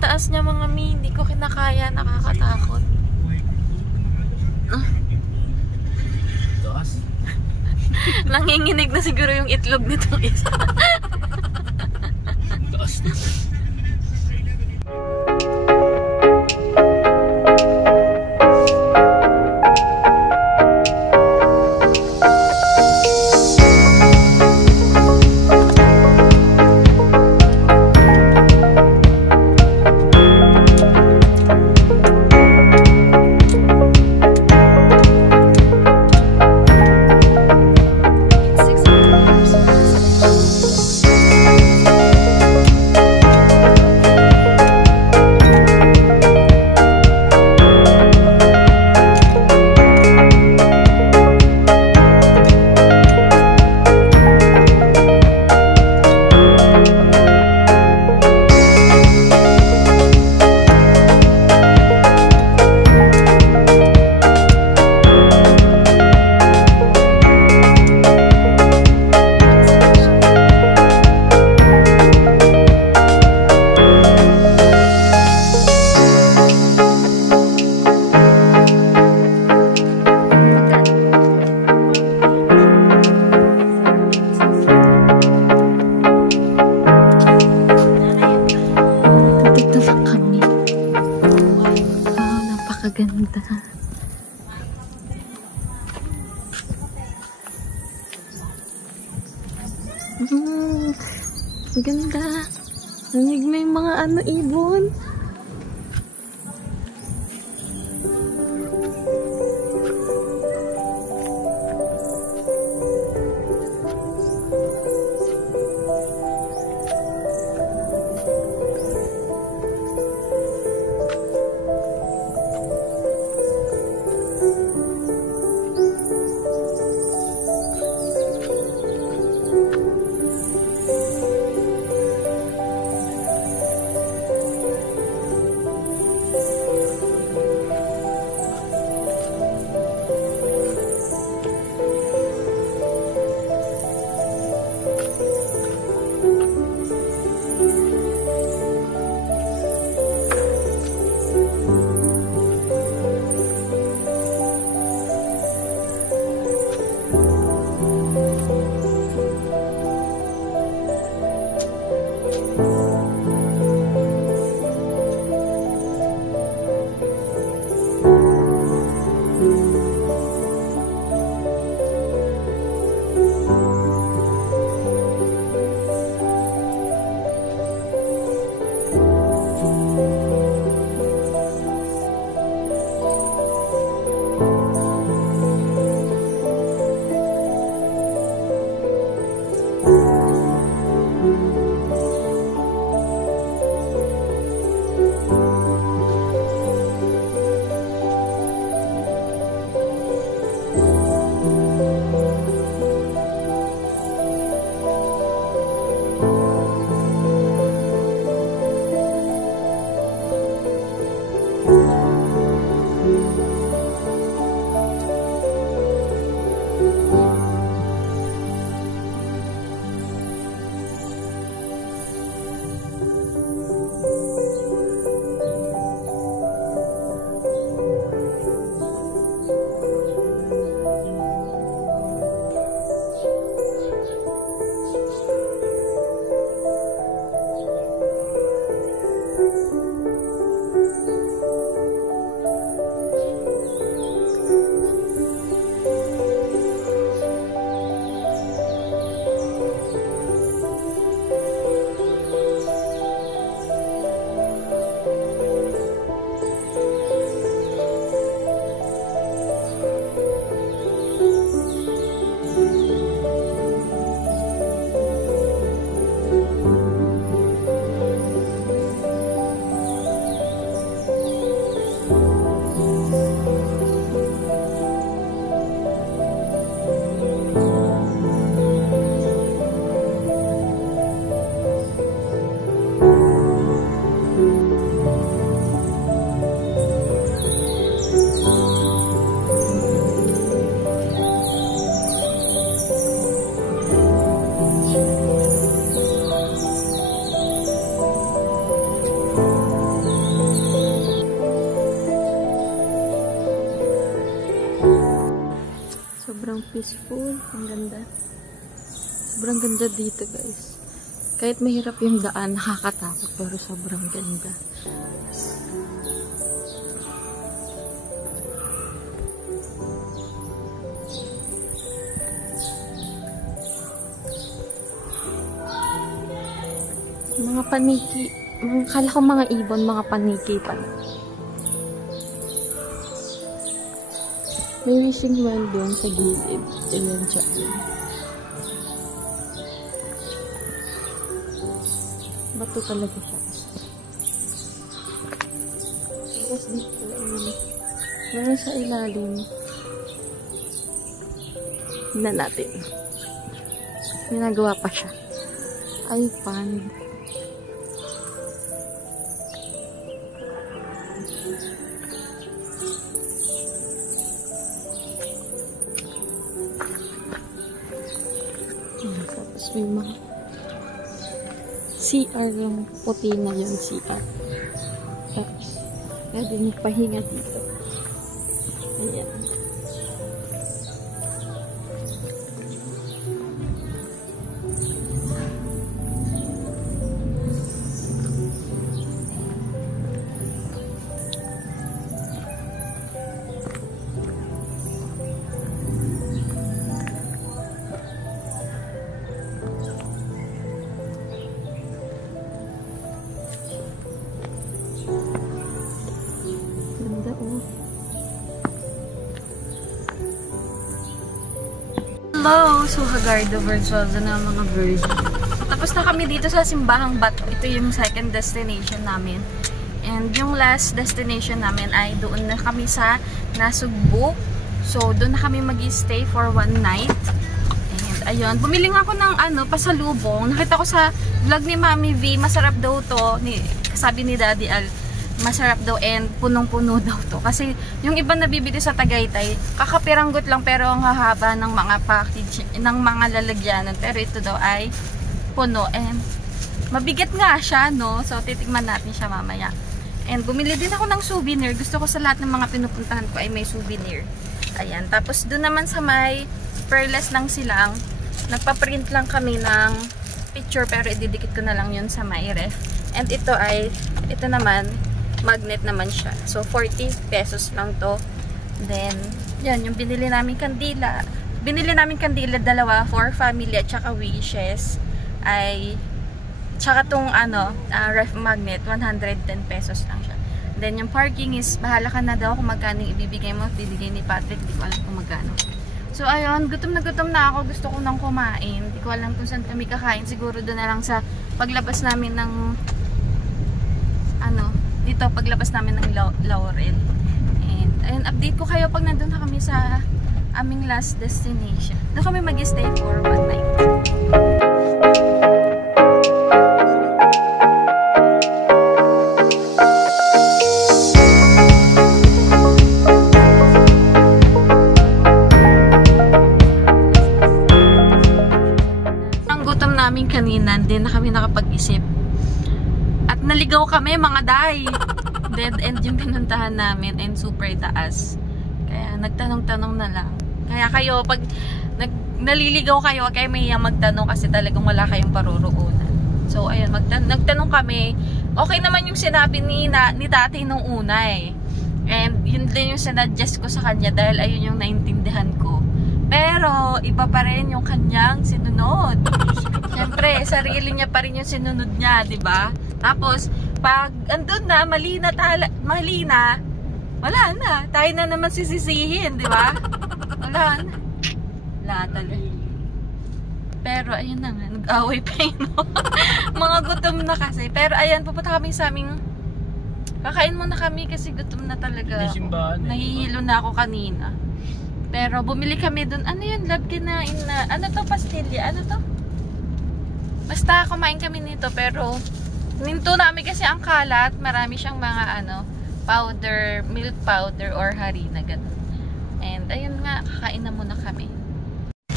taas niya mga mi. Hindi ko kinakaya. Nakakatakot. Taas. Nanginginig na siguro yung itlog nitong isa. Taas na. Napakaganda. Ganda. Nanig may mga ibon. Sobrang peaceful. Ang ganda. Sobrang ganda dito, guys. Kahit mahirap yung daan, nakakatakot, pero sobrang ganda. Mga paniki. Kala ko mga ibon, mga paniki pa. May wishing well doon sa gilid. Ayan siya. Bato talaga siya. Tapos dito, meron sa ilalim. Tingnan natin. Ginagawa pa siya. Ay, pan. Tapos may mga CR yung puti na yun, CR. Tapos, pwede magpahinga dito. Ayan. Hello! So, Hagarda Virtual na mga birds. Tapos na kami dito sa Simbahang Bato. Ito yung second destination namin. And yung last destination namin ay doon na kami sa Nasugbu. So, doon na kami mag-stay for one night. And ayun, bumili nga ako ng pasalubong. Nakita ko sa vlog ni Mami V, masarap daw to. Sabi ni Daddy Al, masarap daw and punong-puno daw to. Kasi yung iba nabibili sa Tagaytay, kakapiranggot lang pero ang hahaba ng mga package, ng mga lalagyanan. Pero ito daw ay puno and mabigat nga siya, no? So, titigman natin siya mamaya. And bumili din ako ng souvenir. Gusto ko sa lahat ng mga pinupuntahan ko ay may souvenir. Ayan. Tapos, doon naman sa may Perlas ng Silang, nagpa-print lang kami ng picture pero ididikit ko na lang yun sa may ref. And ito naman, magnet naman siya. So, 40 pesos lang to. Then, yan, yung binili namin kandila. Binili namin kandila, dalawa, for family at saka wishes. Ay, tsaka tong ref magnet, 110 pesos lang siya. Then, yung parking is, bahala ka na daw kung magkano ibibigay mo. Bibigay ni Patrick, di ko alam kung magkano. So, ayun, gutom na ako. Gusto ko nang kumain. Di ko alam kung saan kami kakain. Siguro doon na lang sa paglabas namin ng dito, paglabas namin ng Laurel. And, ayun, update ko kayo pag nandun na kami sa aming last destination. Doon kami mag-stay for one night. Ang gutom namin kanina, hindi na kami nakapag-isip. At naligaw kami, mga day. Dead end yung pinuntahan namin and super taas. Kaya nagtanong-tanong na lang. Kaya kayo, pag naliligaw kayo, kaya may magtanong kasi talagang wala kayong paruroonan. So, ayun, nagtanong kami. Okay naman yung sinabi ni tatay nung una eh. And yun din yung sinadjust ko sa kanya dahil ayun yung naintindihan ko. Pero, iba pa rin yung kanyang sinunod. Siyempre, sarili niya pa rin yung sinunod niya, di ba? Tapos, pag andun na, mali na, wala na. Tayo na naman sisisihin, di ba? Wala na. Wala talaga. Pero, ayun na nga, nag-away pa yun. Mga gutom na kasi. Pero, ayan, pupunta kami sa aming, kakain muna kami kasi gutom na talaga. Nahihilo na ako kanina. Pero, bumili kami dun. Ano yun, love, kinain na. Ano to, pastilya? Ano to? Basta, kumain kami nito, pero ninto namin kasi ang kalat. Marami siyang mga powder, milk powder or harina, ganun. And ayun nga, kakain na muna kami.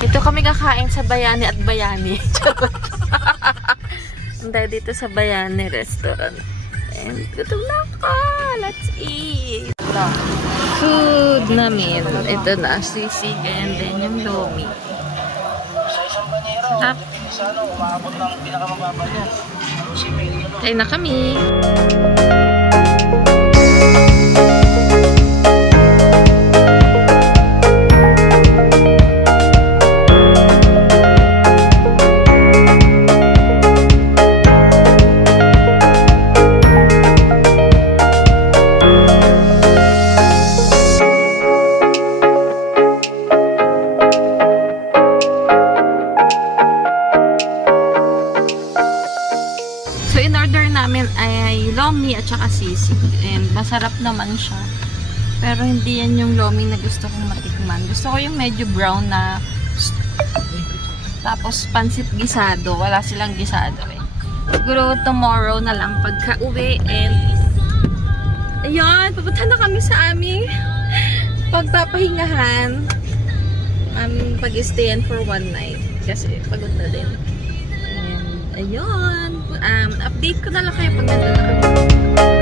Ito kami kakain sa Bayani at Bayani. Dahil dito sa Bayani restaurant. And gutom na ako. Let's eat! food namin. Ito na, sisig and then yung lomi. Sarap. Kain na kami. So, in-order namin ay lomi at saka sisig. And masarap naman siya. Pero hindi yan yung lomi na gusto kong matikman. Gusto ko yung medyo brown na tapos pansit gisado. Wala silang gisado eh. Siguro tomorrow na lang pagka-uwi. And ayun, papunta na kami sa aming pagpapahingahan. Aming pag-stayan for one night. Kasi pagod na din. And ayun. Update ko na lang kayo pag nandun na kami.